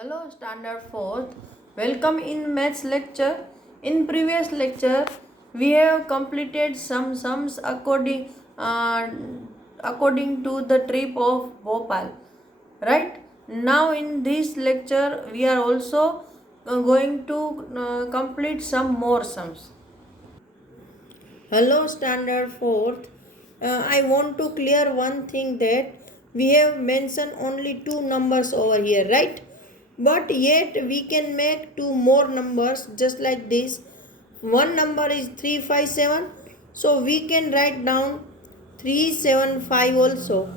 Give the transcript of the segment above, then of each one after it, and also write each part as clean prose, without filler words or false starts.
Hello, Standard 4th. Welcome in maths lecture. In previous lecture, we have completed some sums according to the trip of Bhopal. Right? Now in this lecture, we are also going to complete some more sums. Hello, Standard 4th. I want to clear one thing that we have mentioned only two numbers over here, right? But yet we can make two more numbers just like this. One number is 357, so we can write down 375 also.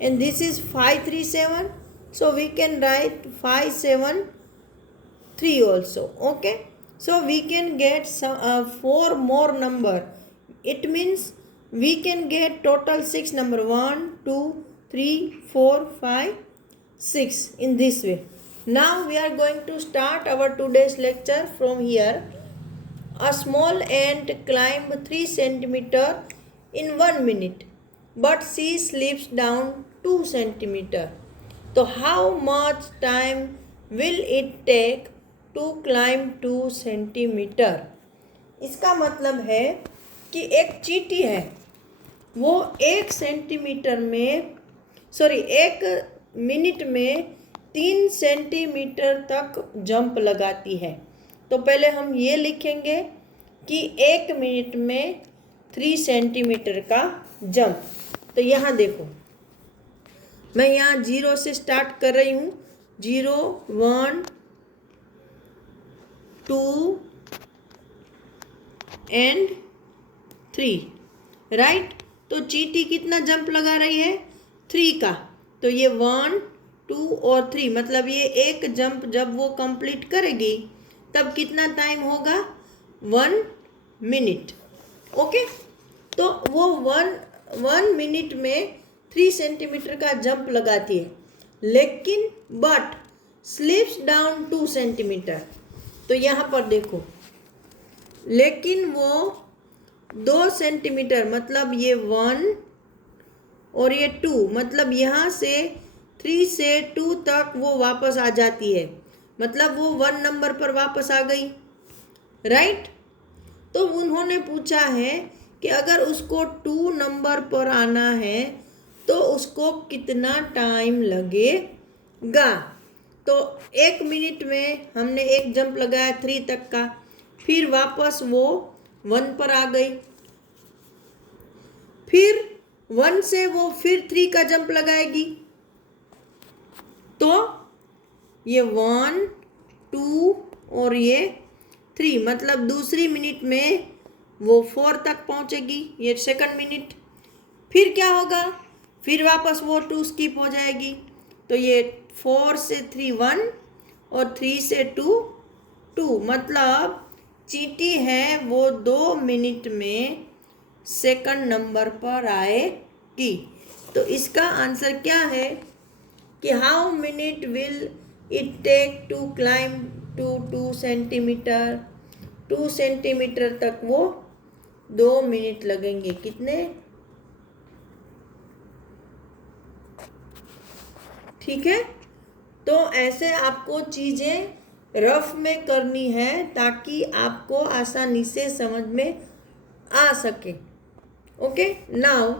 And this is 537, so we can write 573 also. Okay, so we can get four more number. It means we can get total 6 number, 1 2 3 4 5 6 in this way. Now we are going to start our today's lecture from here. A small ant climbed 3 centimeter in 1 minute, but she slips down 2 centimeter. So how much time will it take to climb 2 centimeter? इसका मतलब है कि एक चींटी है, वो 1 minute में 3 centimetre तक जंप लगाती है. तो पहले हम ये लिखेंगे कि 1 मिनट में 3 सेंटीमीटर का जंप. तो यहाँ देखो, मैं यहाँ 0 से स्टार्ट कर रही हूँ. 0 1 2 एंड 3, राइट. तो चींटी कितना जंप लगा रही है? 3 का. तो ये 1 2 और 3, मतलब ये एक जंप जब वो कंप्लीट करेगी तब कितना टाइम होगा? 1 मिनट. ओके, तो वो 1 मिनट में 3 सेंटीमीटर का जंप लगाती है, लेकिन बट स्लिप्स डाउन 2 सेंटीमीटर. तो यहाँ पर देखो, लेकिन वो 2 सेंटीमीटर, मतलब ये 1 और ये 2, मतलब यहाँ से 3 से 2 तक वो वापस आ जाती है, मतलब वो 1 नंबर पर वापस आ गई, राइट. तो उन्होंने पूछा है कि अगर उसको 2 नंबर पर आना है तो उसको कितना टाइम लगेगा. तो 1 मिनट में हमने एक जंप लगाया 3 तक का, फिर वापस वो 1 पर आ गई, फिर 1 से वो फिर 3 का जंप लगाएगी. तो ये 1 2 और ये 3, मतलब दूसरी मिनट में वो 4 तक पहुंचेगी, ये सेकंड मिनट. फिर क्या होगा? फिर वापस वो 2 स्किप हो जाएगी. तो ये 4 से 3 1 और 3 से 2 2, मतलब चींटी है वो 2 मिनट में सेकंड नंबर पर आएगी. तो इसका आंसर क्या है कि how minute will it take to climb to 2 centimetre. 2 centimetre तक वो 2 मिनट लगेंगे. कितने? ठीक है. तो ऐसे आपको चीज़ें रफ में करनी है ताकि आपको आसानी से समझ में आ सके. Okay, now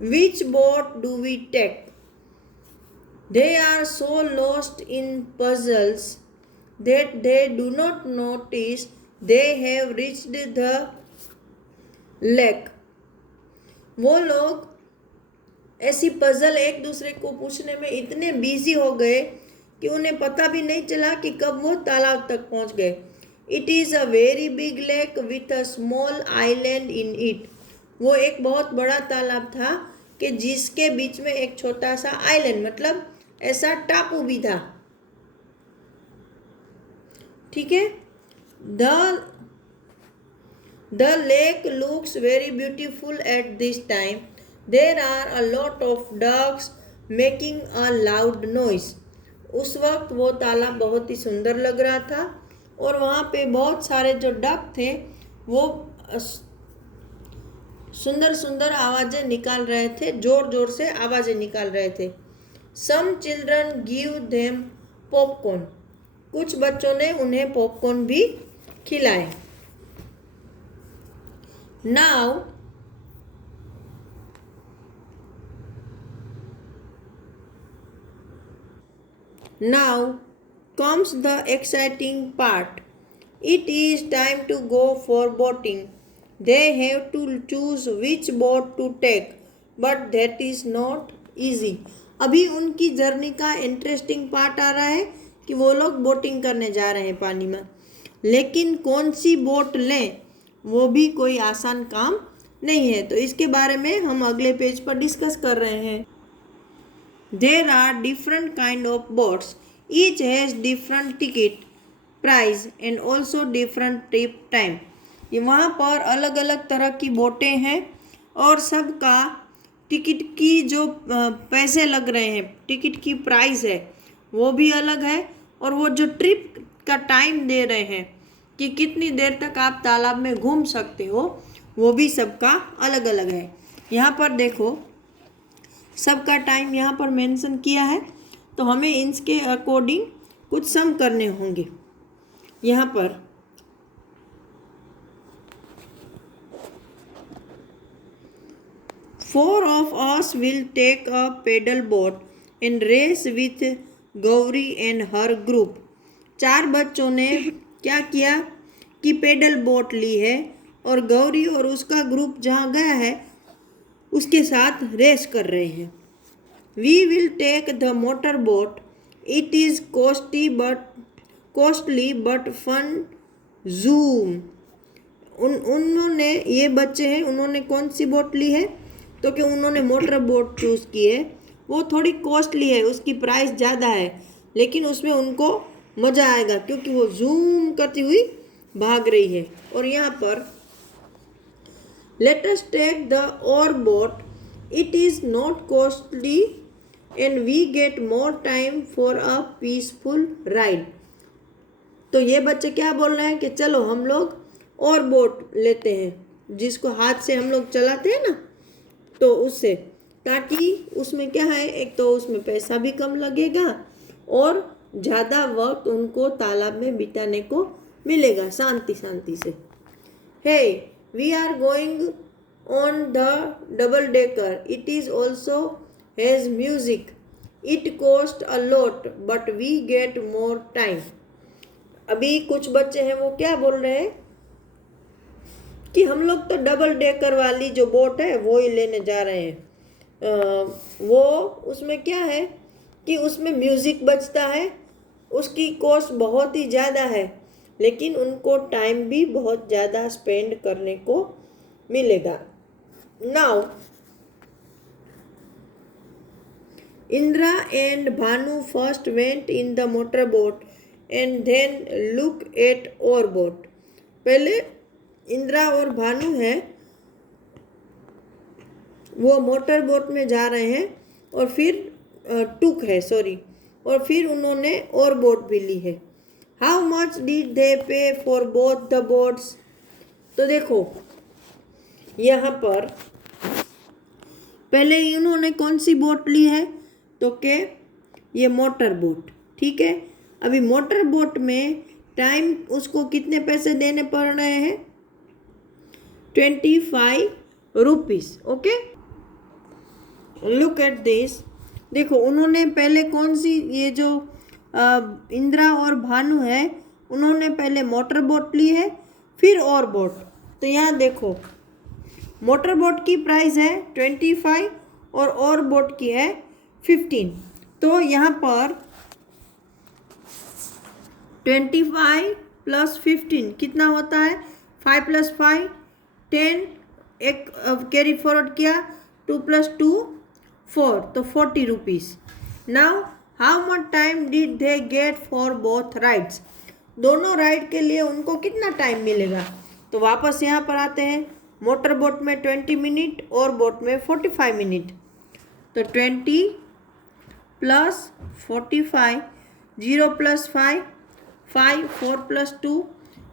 which boat do we take? They are so lost in puzzles that they do not notice they have reached the lake. वो लोग ऐसी पजल एक दूसरे को पूछने में इतने बिजी हो गए कि उन्हें पता भी नहीं चला कि कब वो तालाब तक पहुंच गए. It is a very big lake with a small island in it. वो एक बहुत बड़ा तालाब था कि जिसके बीच में एक छोटा सा आइलैंड, मतलब ऐसा टापू भी था. ठीक है. The lake looks very beautiful at this time. There are a lot of ducks making a loud noise. उस वक्त वो तालाब बहुत ही सुंदर लग रहा था और वहाँ पे बहुत सारे जो डक थे वो सुंदर सुंदर आवाज़ें निकाल रहे थे, जोर जोर से आवाज़ें निकाल रहे थे. Some children give them popcorn, कुछ बच्चों ने उन्हें पॉपकॉर्न भी खिलाए। Now comes the exciting part. It is time to go for boating. They have to choose which boat to take, but that is not easy. अभी उनकी journey का interesting part आ रहा है कि वो लोग बोटिंग करने जा रहे हैं पानी में, लेकिन कौन सी बोट लें वो भी कोई आसान काम नहीं है। तो इसके बारे में हम अगले पेज पर डिस्कस कर रहे हैं। There are different kind of boats. Each has different ticket price and also different trip time. ये वहाँ पर अलग अलग तरह की बोटें हैं और सबका टिकट की जो पैसे लग रहे हैं, टिकट की प्राइस है वो भी अलग है, और वो जो ट्रिप का टाइम दे रहे हैं कि कितनी देर तक आप तालाब में घूम सकते हो वो भी सबका अलग अलग है। यहाँ पर देखो सबका टाइम यहाँ पर मेंशन किया है, तो हमें इसके अकॉर्डिंग कुछ सम करने होंगे। यहाँ पर 4 of us will take a paddle boat and race with Gauri and her group। 4 बच्चों ने क्या किया कि पेडल बोट ली है और गौरी और उसका ग्रुप जहाँ गया है उसके साथ रेस कर रहे हैं। We will take the motor boat. It is costly but fun. Zoom। उन्होंने ये बच्चे हैं, उन्होंने कौन सी बोट ली है, तो कि उन्होंने मोटर बोट चूज़ की है। वो थोड़ी कॉस्टली है, उसकी प्राइस ज़्यादा है, लेकिन उसमें उनको मज़ा आएगा क्योंकि वो जूम करती हुई भाग रही है। और यहाँ पर Let us take the oar boat. It is not costly and we get more time for a peaceful ride। तो ये बच्चे क्या बोल रहे हैं कि चलो हम लोग और बोट लेते हैं जिसको हाथ से हम लोग चलाते हैं ना, तो उससे, ताकि उसमें क्या है, एक तो उसमें पैसा भी कम लगेगा और ज़्यादा वक्त उनको तालाब में बिताने को मिलेगा शांति शांति से। Hey we are going on the double decker. It is also has music. It cost a lot but we get more time. अभी कुछ बच्चे हैं वो क्या बोल रहे हैं कि हम लोग तो डबल डेकर वाली जो बोट है वो ही लेने जा रहे हैं। वो उसमें क्या है कि उसमें म्यूज़िक बजता है, उसकी कॉस्ट बहुत ही ज़्यादा है, लेकिन उनको टाइम भी बहुत ज़्यादा स्पेंड करने को मिलेगा। Now Indira and Bhanu first went in the motor boat and then look at our boat. पहले इंदिरा और भानु है वो मोटर बोट में जा रहे हैं और फिर टुक है सॉरी, और फिर उन्होंने और बोट भी ली है। हाउ मच डिड दे पे फॉर बोथ द बोट्स। तो देखो यहाँ पर पहले इन्होंने कौन सी बोट ली है, तो के ये मोटर बोट, ठीक है। अभी मोटर बोट में टाइम उसको कितने पैसे देने पड़ रहे हैं, 25 rupees. Okay, look at this. देखो उन्होंने पहले कौन सी, ये जो इंदिरा और भानु है उन्होंने पहले मोटर बोट ली है फिर और बोट। तो यहाँ देखो मोटर बोट की प्राइस है 25 और बोट की है 15। तो यहाँ पर 25 + 15 कितना होता है, 5 + 5 10, एक कैरी फॉरवर्ड किया 2 + 2 4, तो 40 rupees. Now how much time did they get for both rides. दोनों राइड के लिए उनको कितना टाइम मिलेगा, तो वापस यहाँ पर आते हैं। मोटर बोट में 20 मिनट और बोट में 45 मिनट। तो 20 + 45, 0 + 5 5, 4 + 2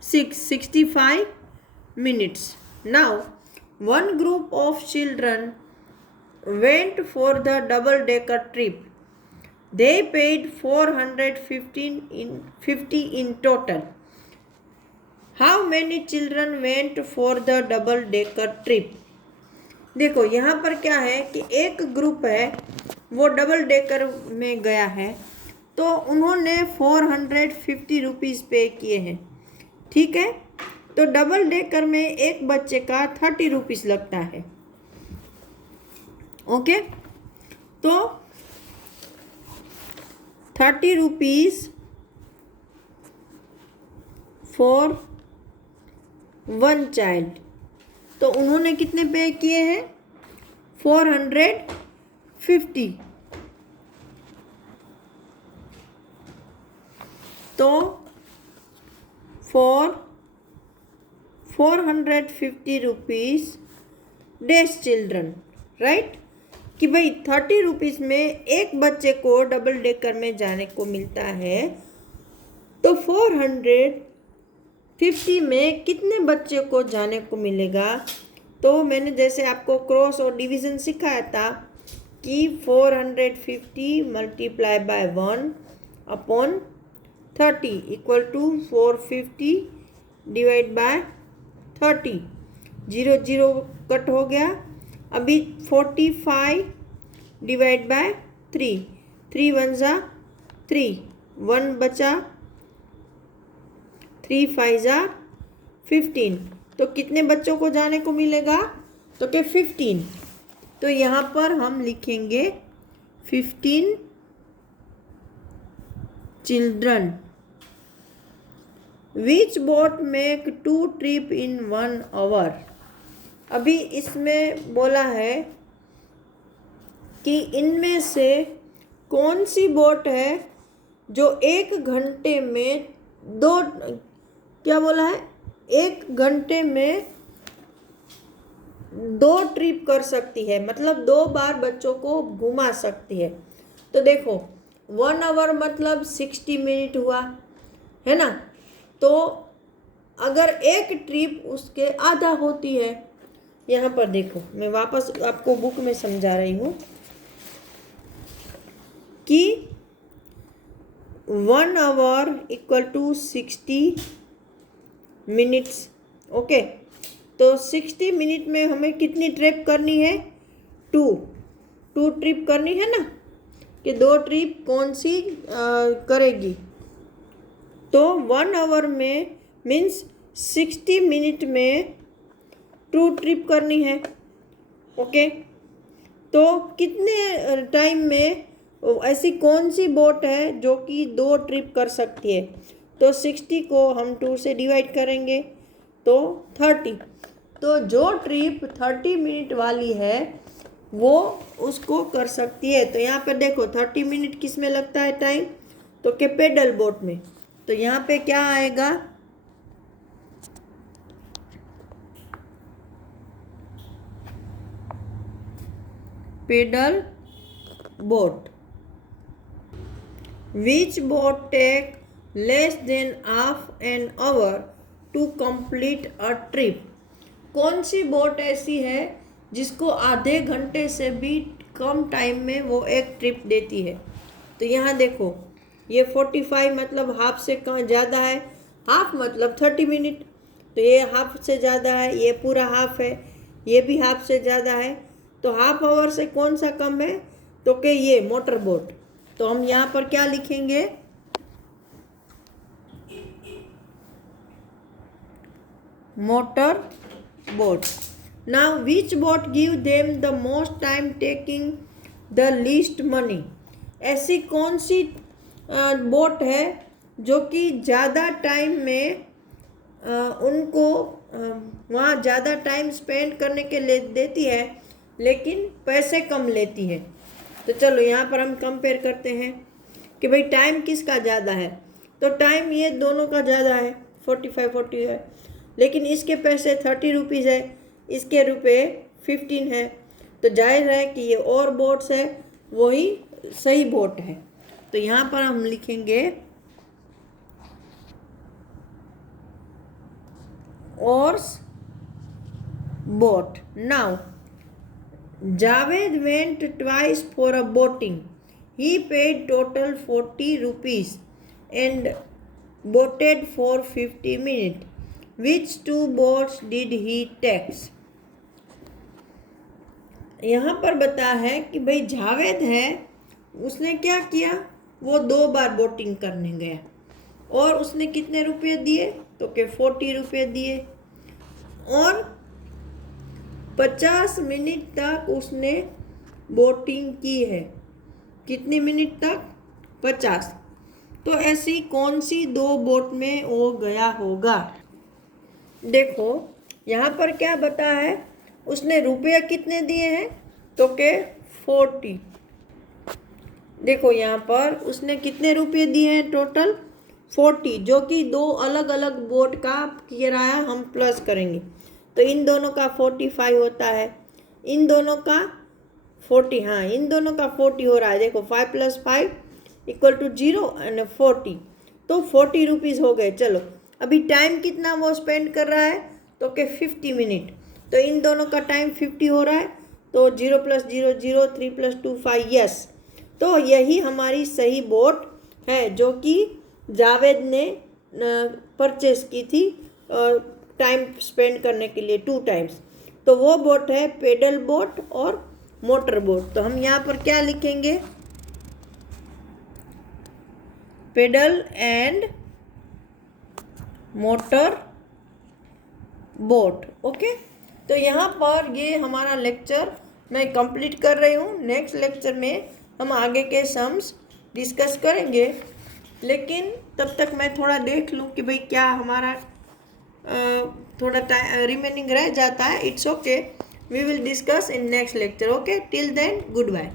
6, 65 minutes। Now one group of children went for the double decker trip। They paid 450 in total. How many children went for the double decker trip? देखो यहाँ पर क्या है कि एक ग्रुप है वो डबल डेकर में गया है, तो उन्होंने 450 रुपीज़ पे किए हैं, ठीक है। तो डबल डेकर में एक बच्चे का 30 रुपीज़ लगता है, ओके। तो 30 रुपीज़ फॉर वन चाइल्ड, तो उन्होंने कितने पे किए हैं? 450। तो for 450 rupees dash children, right, कि भाई 30 रुपीज़ में एक बच्चे को डबल डेकर में जाने को मिलता है, तो 450 में कितने बच्चे को जाने को मिलेगा? तो मैंने जैसे आपको क्रॉस और डिवीज़न सिखाया था कि 450 multiply by 1 upon 30 equal to 450 divide by 30, 0 0 cut हो गया। अभी 45 डिवाइड बाय 3, 3 1 जा 3, 1 बचा, 3 5 जा 15, तो कितने बच्चों को जाने को मिलेगा? तो क्या 15। तो यहाँ पर हम लिखेंगे 15 children. Which boat make 2 trip in 1 hour? अभी इसमें बोला है कि इनमें से कौन सी बोट है जो 1 घंटे में दो, क्या बोला है, 1 घंटे में 2 ट्रिप कर सकती है, मतलब 2 बार बच्चों को घुमा सकती है। तो देखो 1 आवर मतलब 60 मिनट हुआ, है ना। तो अगर एक ट्रिप उसके आधा होती है, यहाँ पर देखो मैं वापस आपको बुक में समझा रही हूँ कि 1 hour equal to 60 minutes, okay. तो 60 मिनट में हमें कितनी ट्रिप करनी है? 2 ट्रिप करनी है ना, कि 2 ट्रिप कौन सी करेगी। तो 1 आवर में मीन्स 60 मिनट में 2 ट्रिप करनी है, ओके। तो कितने टाइम में ऐसी कौन सी बोट है जो कि 2 ट्रिप कर सकती है? तो 60 को हम 2 से डिवाइड करेंगे तो 30। तो जो ट्रिप 30 मिनट वाली है वो उसको कर सकती है। तो यहाँ पर देखो 30 मिनट किस में लगता है टाइम? तो के पेडल बोट में। तो यहाँ पे क्या आएगा? Pedal boat. Which boat take less than half an hour to complete a trip? कौन सी बोट ऐसी है जिसको आधे घंटे से भी कम टाइम में वो एक ट्रिप देती है? तो यहाँ देखो ये 45 मतलब हाफ से कम ज़्यादा है, हाफ मतलब 30 मिनट, तो ये हाफ से ज़्यादा है, ये पूरा हाफ है, ये भी हाफ से ज़्यादा है। तो हाफ आवर से कौन सा कम है? तो कि ये मोटर बोट। तो हम यहाँ पर क्या लिखेंगे? Motor boat. Now which boat give them the most time taking the least money? ऐसी कौन सी बोट है जो कि ज़्यादा टाइम में उनको वहाँ ज़्यादा टाइम स्पेंड करने के लिए देती है लेकिन पैसे कम लेती है? तो चलो यहाँ पर हम कंपेयर करते हैं कि भाई टाइम किसका ज़्यादा है। तो टाइम ये दोनों का ज़्यादा है, 45 है, लेकिन इसके पैसे 30 रुपीज़ है, इसके रुपए 15 है। तो जाहिर है कि ये और बोट्स है वही सही बोट है। तो यहाँ पर हम लिखेंगे ores boat. Now Javed went twice for a boating. he paid total 40 rupees and boated for 50 minutes. Which two boats did he take? यहाँ पर बता है कि भाई जावेद है, उसने क्या किया, वो 2 बार बोटिंग करने गया और उसने कितने रुपये दिए, तो के 40 रुपये दिए और 50 मिनट तक उसने बोटिंग की है। कितने मिनट तक? 50। तो ऐसी कौन सी 2 बोट में वो गया होगा? देखो यहाँ पर क्या बता है, उसने रुपया कितने दिए हैं, तो के 40। देखो यहाँ पर उसने कितने रुपये दिए हैं, टोटल 40, जो कि 2 अलग अलग बोट का किराया हम प्लस करेंगे तो इन दोनों का 45 होता है, इन दोनों का 40, हाँ इन दोनों का 40 हो रहा है। देखो 5 + 5 = 0 एंड 40, तो 40 रुपीज़ हो गए। चलो अभी टाइम कितना वो स्पेंड कर रहा है, तो के 50 मिनट, तो इन दोनों का टाइम 50 हो रहा है, तो 0 + 0 0, 3 + 2 5, यस। तो यही हमारी सही बोट है जो कि जावेद ने परचेस की थी टाइम स्पेंड करने के लिए 2 टाइम्स। तो वो बोट है पेडल बोट और मोटर बोट। तो हम यहाँ पर क्या लिखेंगे, pedal and motor boat. Okay, तो यहाँ पर ये हमारा लेक्चर मैं कंप्लीट कर रही हूँ। नेक्स्ट लेक्चर में हम आगे के सम्स डिस्कस करेंगे, लेकिन तब तक मैं थोड़ा देख लूँ कि भाई क्या हमारा थोड़ा टाइम रिमेनिंग रह जाता है। It's okay, we will discuss in next lecture. Okay, till then good bye.